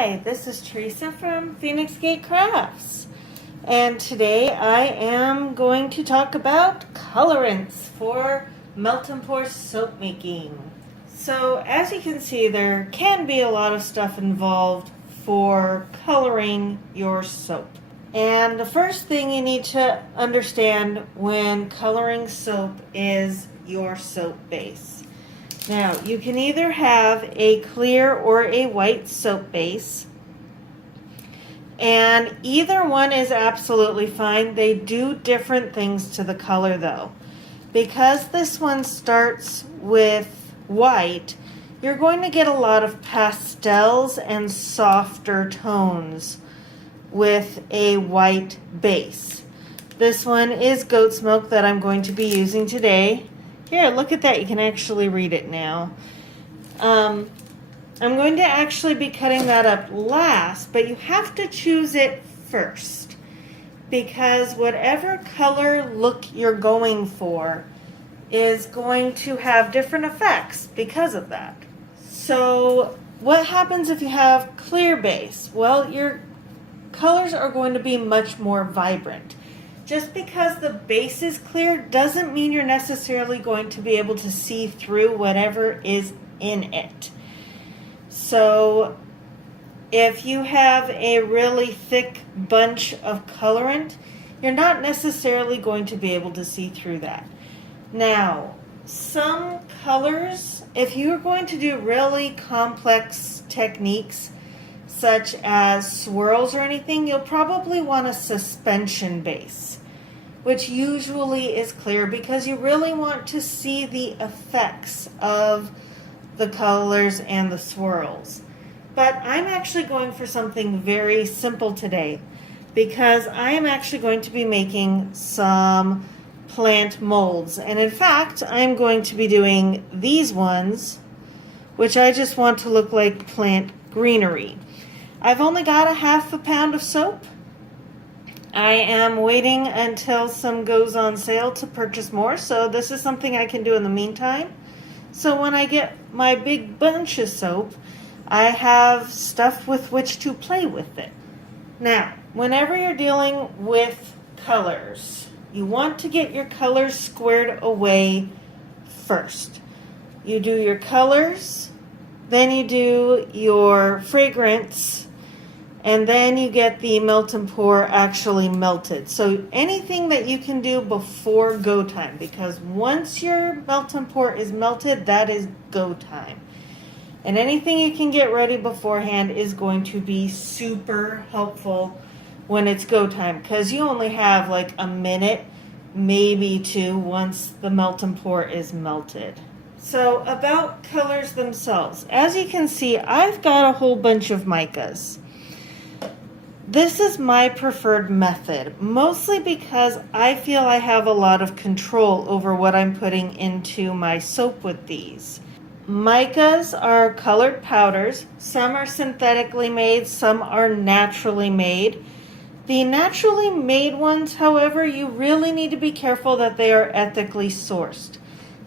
Hi, this is Teresa from Phoenix Gate Crafts, and today I am going to talk about colorants for melt and pour soap making. So as you can see, there can be a lot of stuff involved for coloring your soap. And the first thing you need to understand when coloring soap is your soap base. Now, you can either have a clear or a white soap base, and either one is absolutely fine. They do different things to the color though. Because this one starts with white, you're going to get a lot of pastels and softer tones with a white base. This one is goat's milk that I'm going to be using today. Here, look at that. You can actually read it now. I'm going to actually be cutting that up last, but you have to choose it first, because whatever color look you're going for is going to have different effects because of that. So what happens if you have clear base? Well, your colors are going to be much more vibrant. Just because the base is clear doesn't mean you're necessarily going to be able to see through whatever is in it. So if you have a really thick bunch of colorant, you're not necessarily going to be able to see through that. Now, some colors, if you're going to do really complex techniques, such as swirls or anything, you'll probably want a suspension base, which usually is clear because you really want to see the effects of the colors and the swirls. But I'm actually going for something very simple today because I am actually going to be making some plant molds. And in fact, I'm going to be doing these ones, which I just want to look like plant greenery. I've only got a half a pound of soap. I am waiting until some goes on sale to purchase more, so this is something I can do in the meantime. So when I get my big bunch of soap, I have stuff with which to play with it. Now, whenever you're dealing with colors, you want to get your colors squared away first. You do your colors, then you do your fragrance, and then you get the melt and pour actually melted. So anything that you can do before go time, because once your melt and pour is melted, that is go time. And anything you can get ready beforehand is going to be super helpful when it's go time, because you only have like a minute, maybe two, once the melt and pour is melted. So about colors themselves, as you can see, I've got a whole bunch of micas. This is my preferred method, mostly because I feel I have a lot of control over what I'm putting into my soap with these. Micas are colored powders. Some are synthetically made, some are naturally made. The naturally made ones, however, you really need to be careful that they are ethically sourced.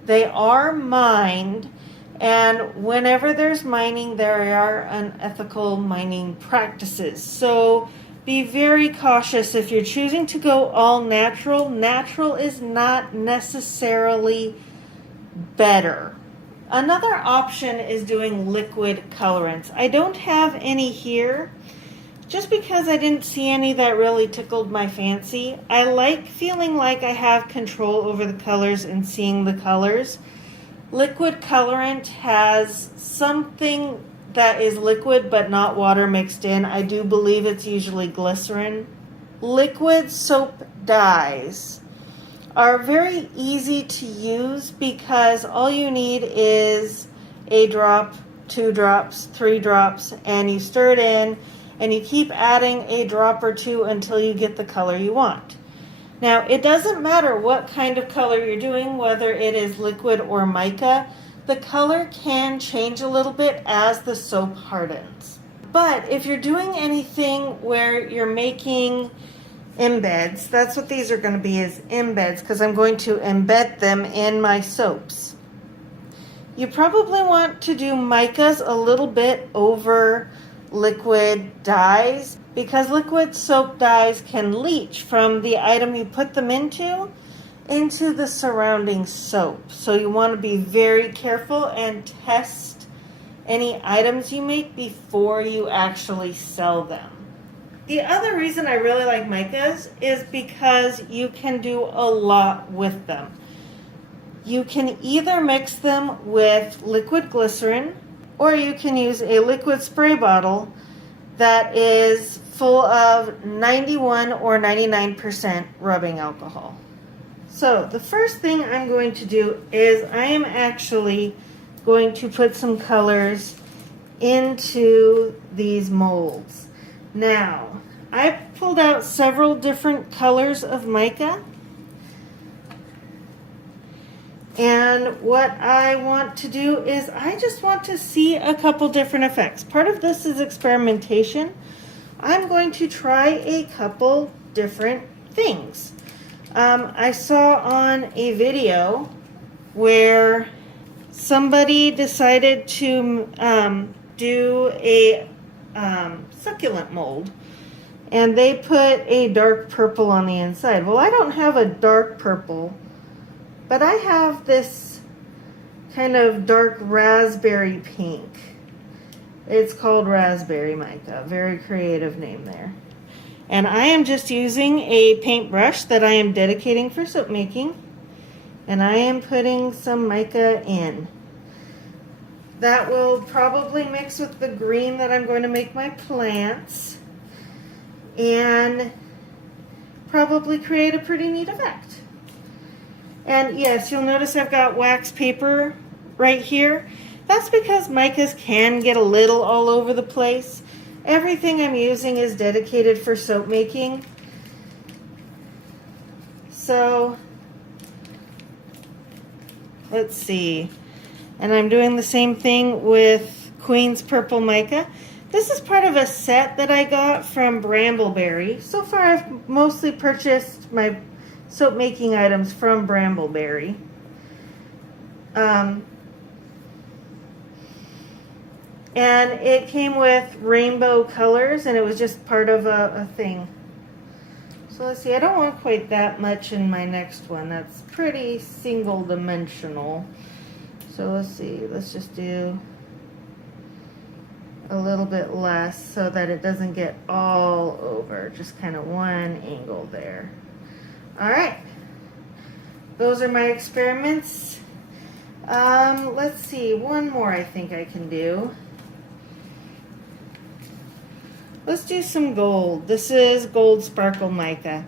They are mined, and whenever there's mining, there are unethical mining practices. So be very cautious if you're choosing to go all natural. Natural is not necessarily better. Another option is doing liquid colorants. I don't have any here just because I didn't see any that really tickled my fancy. I like feeling like I have control over the colors and seeing the colors. Liquid colorant has something that is liquid but not water mixed in. I do believe it's usually glycerin. Liquid soap dyes are very easy to use because all you need is a drop, 2 drops, 3 drops, and you stir it in and you keep adding a drop or two until you get the color you want. Now, it doesn't matter what kind of color you're doing, whether it is liquid or mica, the color can change a little bit as the soap hardens. But if you're doing anything where you're making embeds, that's what these are going to be, is embeds, because I'm going to embed them in my soaps. You probably want to do micas a little bit over liquid dyes, because liquid soap dyes can leach from the item you put them into the surrounding soap. So you want to be very careful and test any items you make before you actually sell them. The other reason I really like micas is because you can do a lot with them. You can either mix them with liquid glycerin, or you can use a liquid spray bottle that is full of 91 or 99% rubbing alcohol. So the first thing I'm going to do is I am actually going to put some colors into these molds. Now, I pulled out several different colors of mica. And what I want to do is I just want to see a couple different effects. Part of this is experimentation. I'm going to try a couple different things. I saw on a video where somebody decided to do a succulent mold, and they put a dark purple on the inside. Well, I don't have a dark purple, but I have this kind of dark raspberry pink. It's called raspberry mica. Very creative name there. And I am just using a paintbrush that I am dedicating for soap making. And I am putting some mica in. That will probably mix with the green that I'm going to make my plants. And probably create a pretty neat effect. And yes, you'll notice I've got wax paper right here. That's because micas can get a little all over the place. Everything I'm using is dedicated for soap making. So, let's see. And I'm doing the same thing with Queen's Purple Mica. This is part of a set that I got from Brambleberry. So far I've mostly purchased my soap making items from Brambleberry. And it came with rainbow colors, and it was just part of a thing. So let's see, I don't want quite that much in my next one. That's pretty single dimensional. So let's see, let's just do a little bit less so that it doesn't get all over. Just kind of one angle there. All right, those are my experiments. Let's see, one more I think I can do. Let's do some gold. This is Gold Sparkle Mica.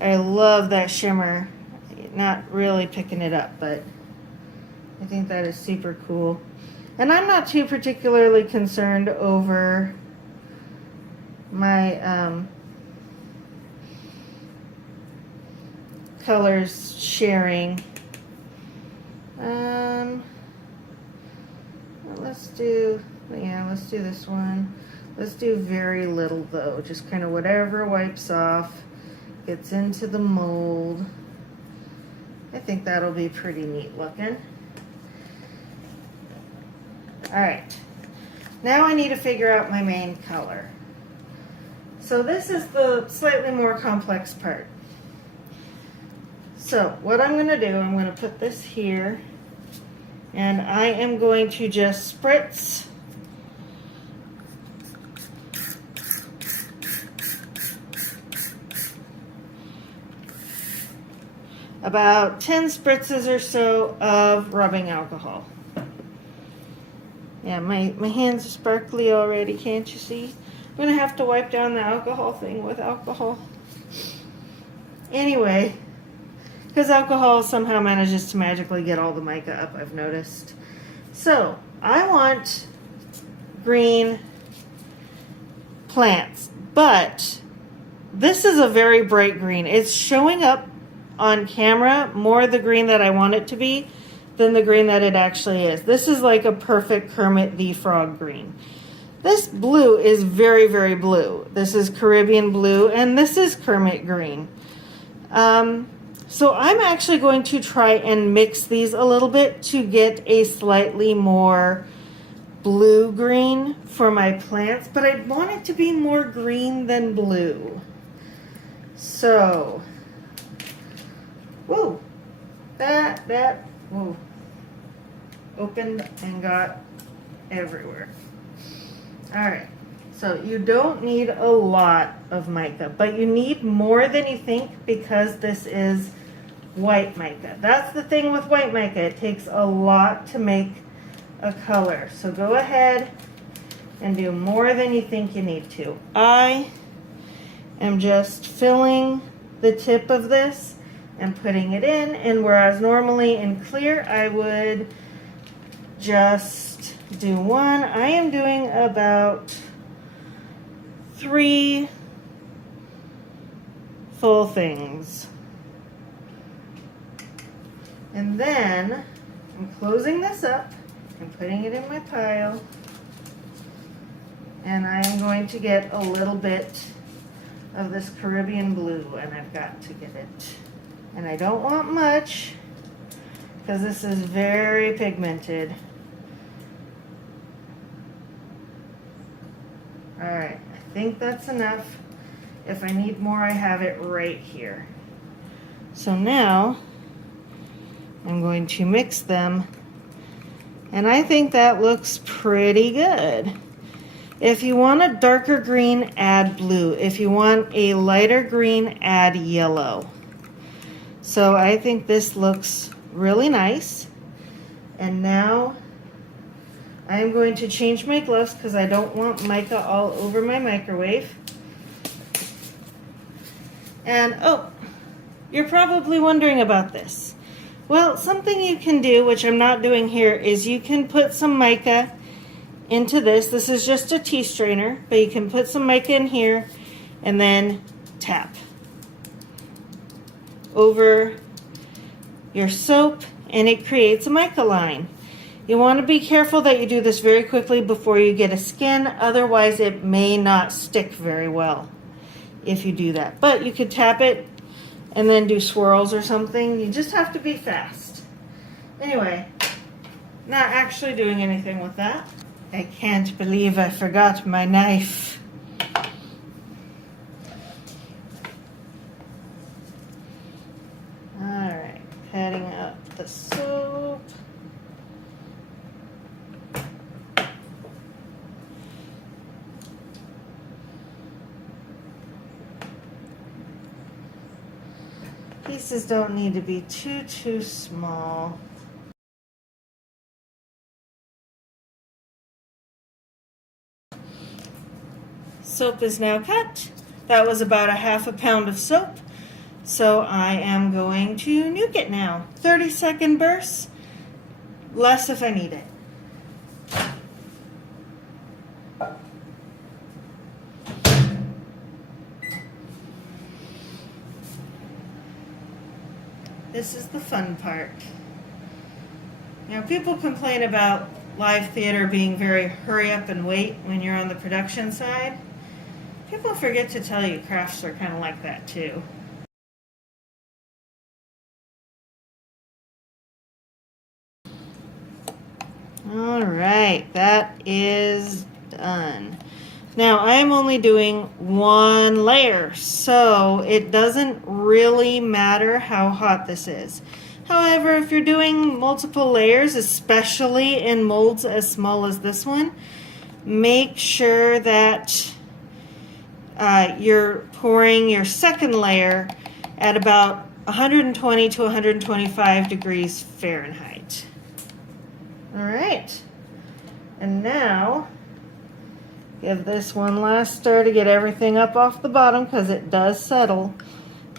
I love that shimmer. Not really picking it up, but I think that is super cool. And I'm not too particularly concerned over my colors sharing. Let's do this one. Let's do very little though, just kind of whatever wipes off, gets into the mold. I think that'll be pretty neat looking. All right, now I need to figure out my main color. So this is the slightly more complex part. So what I'm gonna do, I'm gonna put this here, and I am going to just spritz about 10 spritzes or so of rubbing alcohol. Yeah, my hands are sparkly already, can't you see? I'm going to have to wipe down the alcohol thing with alcohol. Anyway, because alcohol somehow manages to magically get all the mica up, I've noticed. So, I want green plants, but this is a very bright green. It's showing up on camera more the green that I want it to be than the green that it actually is. This is like a perfect Kermit the Frog green. This blue is very, very blue. This is Caribbean blue, and this is Kermit green. So I'm actually going to try and mix these a little bit to get a slightly more blue green for my plants, but I want it to be more green than blue. So, whoa, whoa, opened and got everywhere. All right, so you don't need a lot of mica, but you need more than you think because this is white mica. That's the thing with white mica. It takes a lot to make a color. So go ahead and do more than you think you need to. I am just filling the tip of this and putting it in, and whereas normally in clear I would just do one, I am doing about 3 full things. And then I'm closing this up and putting it in my pile, and I am going to get a little bit of this Caribbean blue, and I've got to get it. And I don't want much because this is very pigmented. All right, I think that's enough. If I need more, I have it right here. So now I'm going to mix them, and I think that looks pretty good. If you want a darker green, add blue. If you want a lighter green, add yellow. So I think this looks really nice. And now I'm going to change my gloves because I don't want mica all over my microwave. And oh, you're probably wondering about this. Well, something you can do, which I'm not doing here, is you can put some mica into this. This is just a tea strainer, but you can put some mica in here and then tap over your soap, and it creates a mica line. You want to be careful that you do this very quickly before you get a skin, otherwise it may not stick very well if you do that. But you could tap it and then do swirls or something. You just have to be fast. Anyway, not actually doing anything with that. I can't believe I forgot my knife. Alright, patting up the soap. Pieces don't need to be too small. Soap is now cut. That was about a ½ pound of soap. So I am going to nuke it now. 30-second bursts, less if I need it. This is the fun part. You know, people complain about live theater being very hurry up and wait when you're on the production side. People forget to tell you crafts are kind of like that too. All right, that is done. Now I'm only doing 1 layer, so it doesn't really matter how hot this is. However, if you're doing multiple layers, especially in molds as small as this one, make sure that you're pouring your second layer at about 120 to 125 degrees Fahrenheit. All right, and now give this one last stir to get everything up off the bottom because it does settle,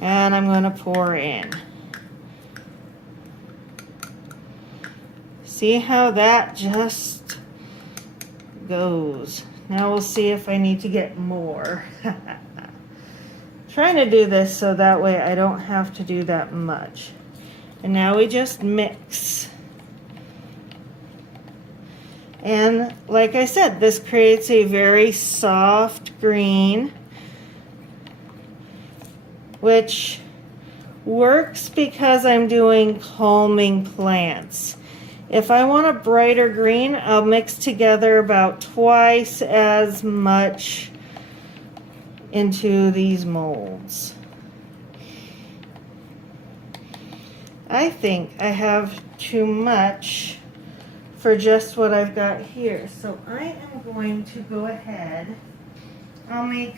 and I'm going to pour in. See how that just goes. Now we'll see if I need to get more. Trying to do this so that way I don't have to do that much. And now we just mix. And like I said, this creates a very soft green, which works because I'm doing calming plants. If I want a brighter green, I'll mix together about twice as much into these molds. I think I have too much for just what I've got here. So I am going to go ahead. I'll make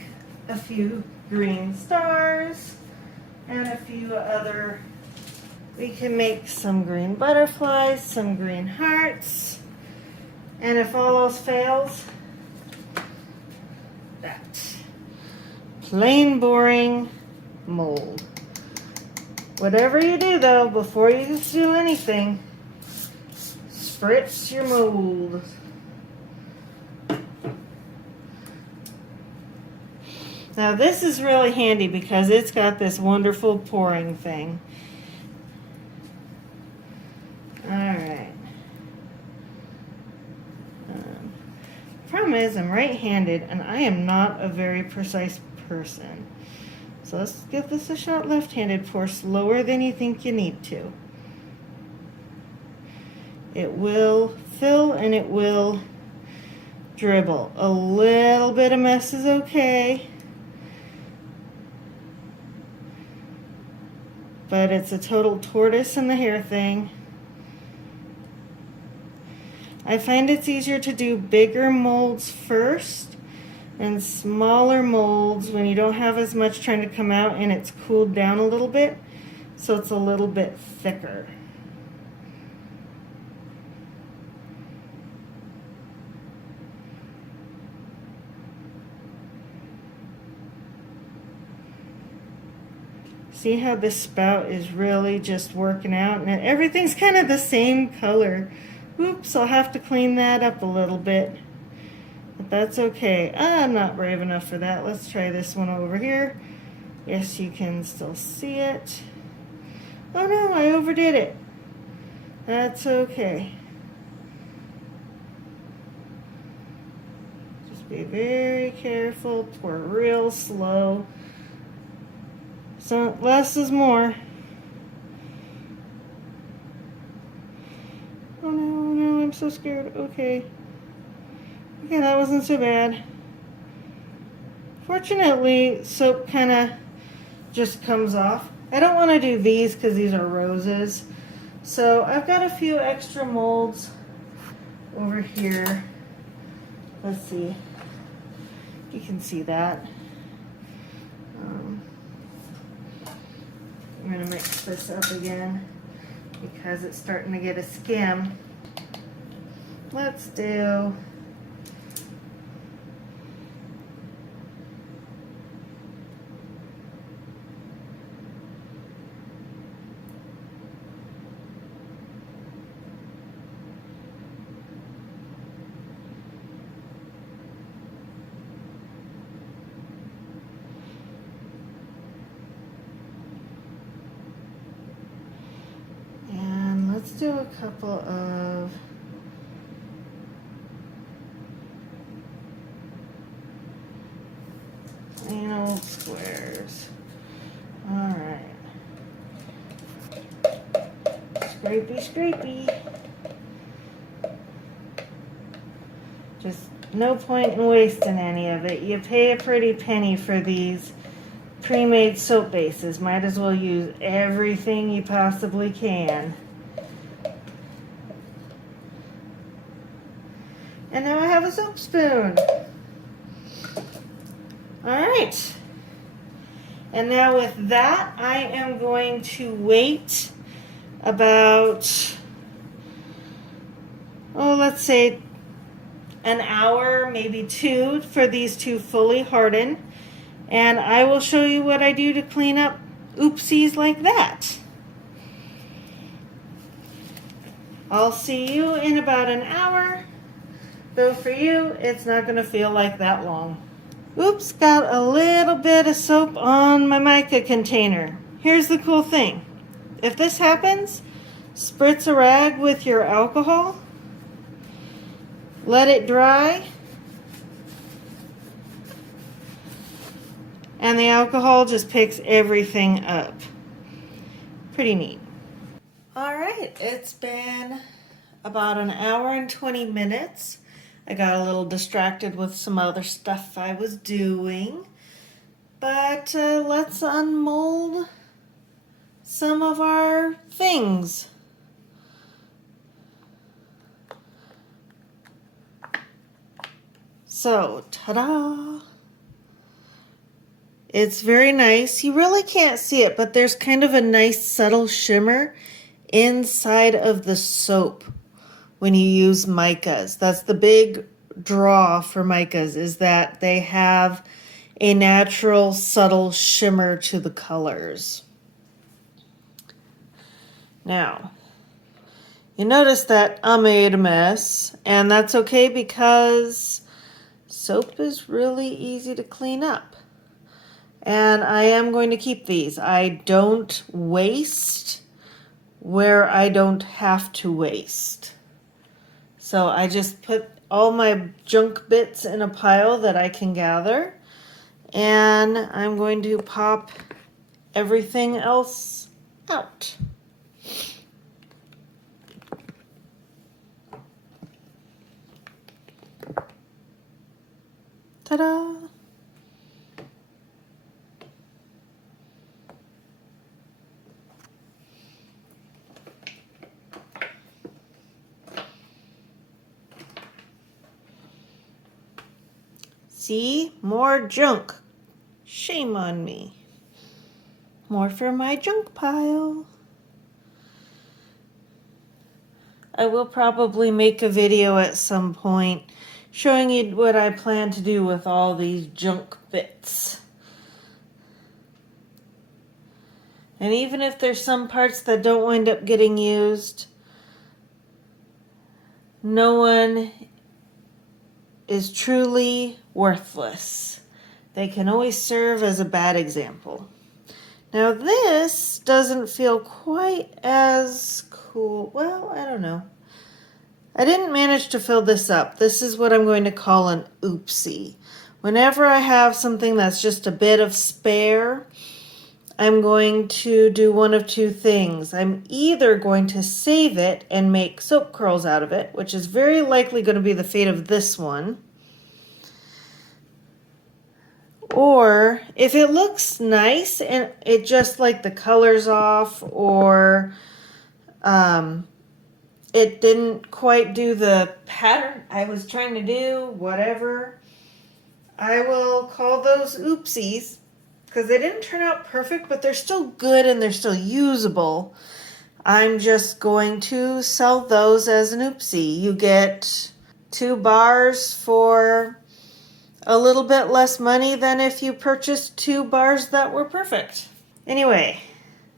a few green stars and a few other. We can make some green butterflies, some green hearts, and if all else fails, that plain boring mold. Whatever you do though, before you do anything, spritz your mold. Now this is really handy because it's got this wonderful pouring thing. Alright. Problem is I'm right-handed and I am not a very precise person. So let's give this a shot left-handed. Pour slower than you think you need to. It will fill and it will dribble. A little bit of mess is okay. But it's a total tortoise in the hair thing. I find it's easier to do bigger molds first and smaller molds when you don't have as much trying to come out and it's cooled down a little bit, so it's a little bit thicker. See how this spout is really just working out and everything's kind of the same color. Oops, I'll have to clean that up a little bit. But that's okay. I'm not brave enough for that. Let's try this one over here. Yes, you can still see it. Oh no, I overdid it. That's okay. Just be very careful. Pour real slow. So less is more. Oh no, I'm so scared. Okay. Okay, that wasn't so bad. Fortunately, soap kind of just comes off. I don't want to do these because these are roses. So I've got a few extra molds over here. Let's see. You can see that. I'm going to mix this up again because it's starting to get a skim. Let's do let's do a couple of plain old squares. Alright. Scrapey, scrapey. Just no point in wasting any of it. You pay a pretty penny for these pre-made soap bases. Might as well use everything you possibly can. And now I have a soap spoon. Alright. And now with that, I am going to wait about, let's say an hour, maybe two, for these to fully harden. And I will show you what I do to clean up oopsies like that. I'll see you in about an hour. Though for you, it's not going to feel like that long. Oops, got a little bit of soap on my mica container. Here's the cool thing. If this happens, spritz a rag with your alcohol, let it dry, and the alcohol just picks everything up. Pretty neat. All right, it's been about an hour and 20 minutes. I got a little distracted with some other stuff I was doing. But let's unmold some of our things. So, ta-da! It's very nice. You really can't see it, but there's kind of a nice subtle shimmer inside of the soap when you use micas. That's the big draw for micas, is that they have a natural subtle shimmer to the colors. Now, you notice that I made a mess, and that's okay because soap is really easy to clean up. And I am going to keep these. I don't waste where I don't have to waste. So I just put all my junk bits in a pile that I can gather. And I'm going to pop everything else out. Ta-da! See? More junk. Shame on me. More for my junk pile. I will probably make a video at some point showing you what I plan to do with all these junk bits. And even if there's some parts that don't wind up getting used, no one is truly worthless. They can always serve as a bad example. Now this doesn't feel quite as cool. Well, I don't know. I didn't manage to fill this up. This is what I'm going to call an oopsie. Whenever I have something that's just a bit of spare, I'm going to do one of two things. I'm either going to save it and make soap curls out of it, which is very likely going to be the fate of this one. Or if it looks nice and it just like the color's off, or it didn't quite do the pattern I was trying to do, whatever, I will call those oopsies, because they didn't turn out perfect, but they're still good and they're still usable. I'm just going to sell those as an oopsie. You get 2 bars for a little bit less money than if you purchased 2 bars that were perfect. Anyway,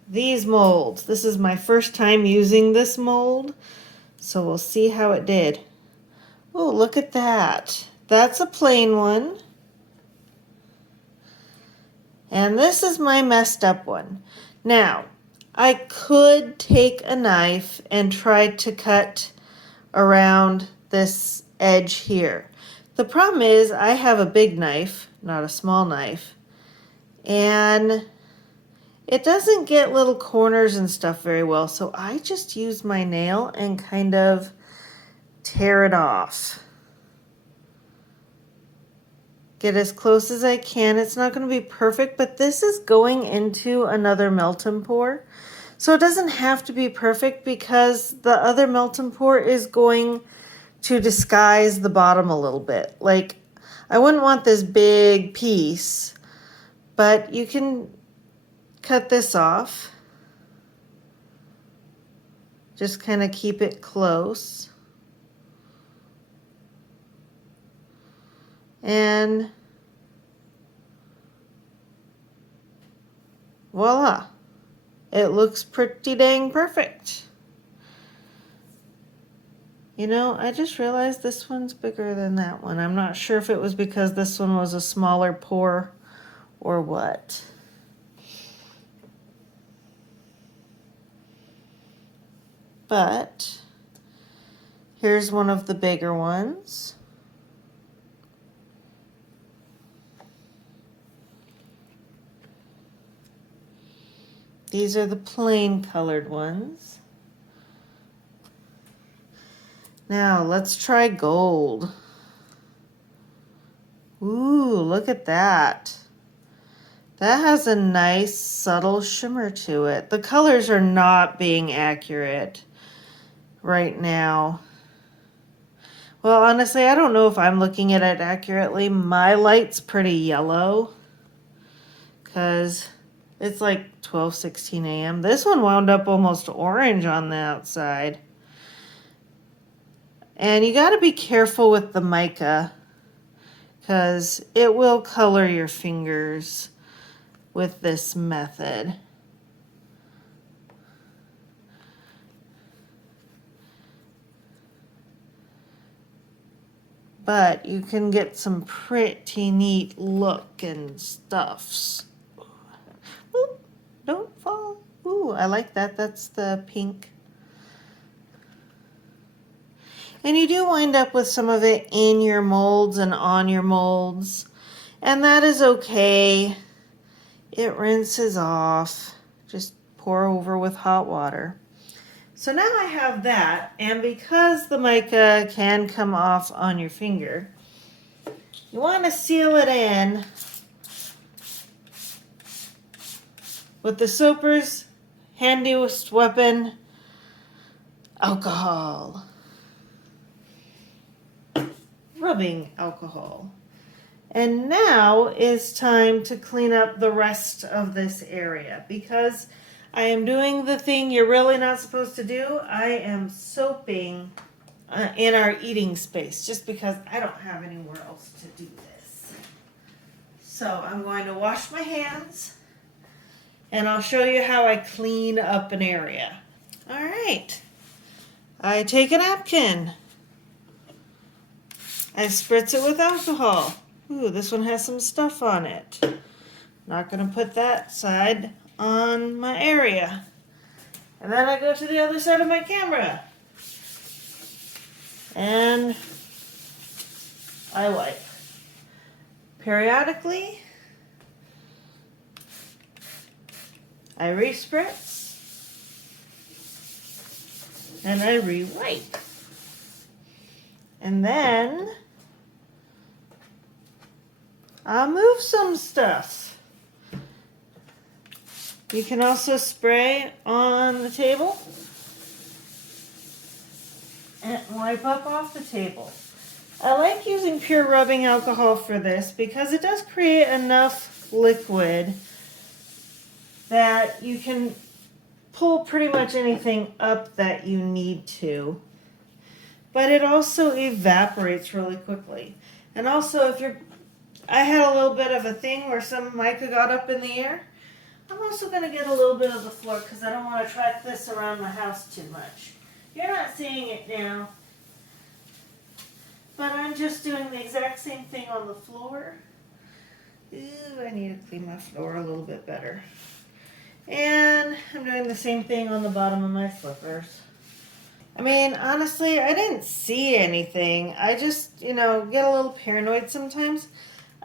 these molds. This is my first time using this mold, so we'll see how it did. Oh, look at that. That's a plain one. And this is my messed up one. Now, I could take a knife and try to cut around this edge here. The problem is I have a big knife, not a small knife, and it doesn't get little corners and stuff very well, so I just use my nail and kind of tear it off. Get as close as I can. It's not going to be perfect, but this is going into another melt and pour. So it doesn't have to be perfect because the other melt and pour is going to disguise the bottom a little bit. Like, I wouldn't want this big piece, but you can cut this off. Just kind of keep it close. And voila, it looks pretty dang perfect. You know, I just realized this one's bigger than that one. I'm not sure if it was because this one was a smaller pour or what. But here's one of the bigger ones. These are the plain colored ones. Now let's try gold. Ooh, look at that. That has a nice subtle shimmer to it. The colors are not being accurate right now. Well, honestly, I don't know if I'm looking at it accurately. My light's pretty yellow because it's like 12:16 a.m. This one wound up almost orange on the outside. And you got to be careful with the mica because it will color your fingers with this method. But you can get some pretty neat look and stuffs. Ooh, don't fall. Ooh, I like that. That's the pink. And you do wind up with some of it in your molds and on your molds. And that is okay. It rinses off. Just pour over with hot water. So now I have that, and because the mica can come off on your finger, you want to seal it in with the soaper's handiest weapon, alcohol. Rubbing alcohol. And now is time to clean up the rest of this area because I am doing the thing you're really not supposed to do. I am soaping in our eating space just because I don't have anywhere else to do this. So I'm going to wash my hands and I'll show you how I clean up an area. All right. I take a napkin. I spritz it with alcohol. Ooh, this one has some stuff on it. Not going to put that side on my area. And then I go to the other side of my camera. And I wipe. Periodically, I re-spritz. And I re-wipe. And then I'll move some stuff. You can also spray on the table and wipe up off the table. I like using pure rubbing alcohol for this because it does create enough liquid that you can pull pretty much anything up that you need to. But it also evaporates really quickly. And also I had a little bit of a thing where some mica got up in the air. I'm also going to get a little bit of the floor because I don't want to track this around my house too much. You're not seeing it now, but I'm just doing the exact same thing on the floor. Ooh, I need to clean my floor a little bit better. And I'm doing the same thing on the bottom of my slippers. I mean, honestly, I didn't see anything. I just, get a little paranoid sometimes.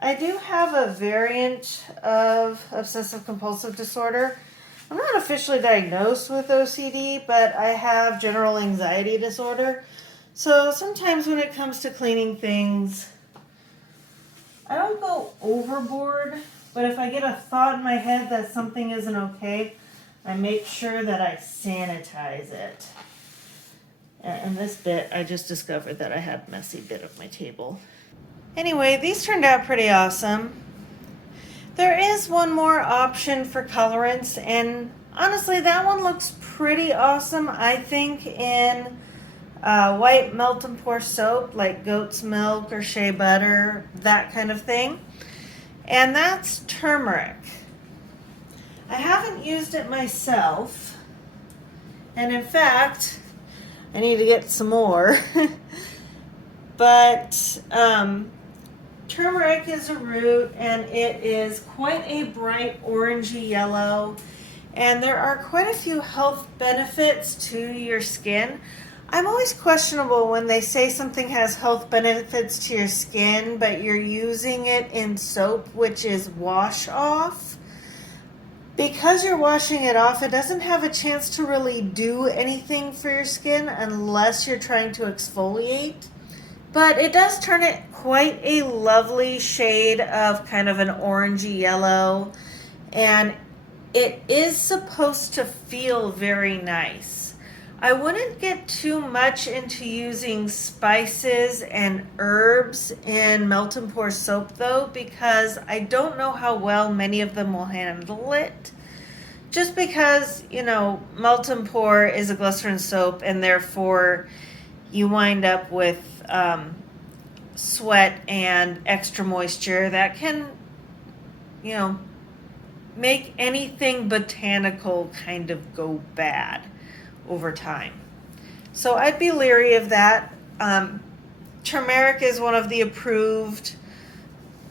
I do have a variant of obsessive compulsive disorder. I'm not officially diagnosed with OCD, but I have general anxiety disorder. So sometimes when it comes to cleaning things, I don't go overboard, but if I get a thought in my head that something isn't okay, I make sure that I sanitize it. And this bit, I just discovered that I had a messy bit of my table. Anyway, these turned out pretty awesome. There is one more option for colorants, and honestly, that one looks pretty awesome, I think, in white melt and pour soap, like goat's milk or shea butter, that kind of thing. And that's turmeric. I haven't used it myself, and in fact, I need to get some more. But turmeric is a root, and it is quite a bright orangey yellow, and there are quite a few health benefits to your skin. I'm always questionable when they say something has health benefits to your skin, but you're using it in soap, which is wash off. Because you're washing it off, it doesn't have a chance to really do anything for your skin unless you're trying to exfoliate. But it does turn it quite a lovely shade of kind of an orangey yellow. And it is supposed to feel very nice. I wouldn't get too much into using spices and herbs in melt and pour soap though, because I don't know how well many of them will handle it. Just because, you know, melt and pour is a glycerin soap, and therefore you wind up with sweat and extra moisture that can, you know, make anything botanical kind of go bad over time. So I'd be leery of that. Turmeric is one of the approved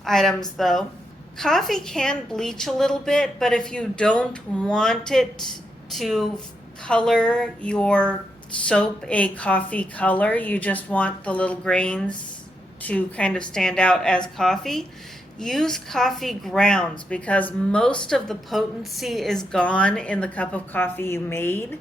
items though. Coffee can bleach a little bit, but if you don't want it to color your soap a coffee color, you just want the little grains to kind of stand out as coffee, use coffee grounds, because most of the potency is gone in the cup of coffee you made.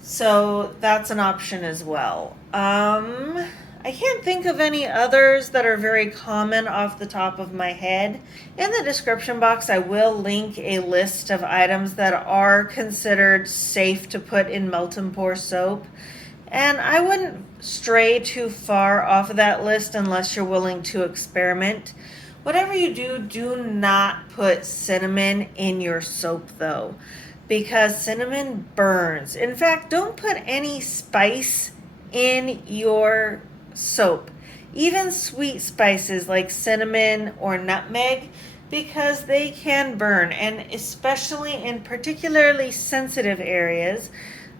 So that's an option as well. I can't think of any others that are very common off the top of my head. In the description box, I will link a list of items that are considered safe to put in melt and pour soap. And I wouldn't stray too far off of that list unless you're willing to experiment. Whatever you do, do not put cinnamon in your soap though, because cinnamon burns. In fact, don't put any spice in your soap, even sweet spices like cinnamon or nutmeg, because they can burn, and especially in particularly sensitive areas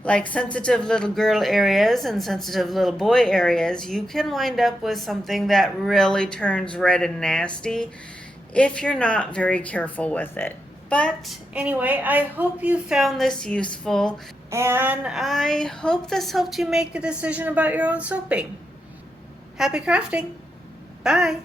like sensitive little girl areas and sensitive little boy areas, you can wind up with something that really turns red and nasty if you're not very careful with it. But anyway, I hope you found this useful, and I hope this helped you make a decision about your own soaping. Happy crafting! Bye!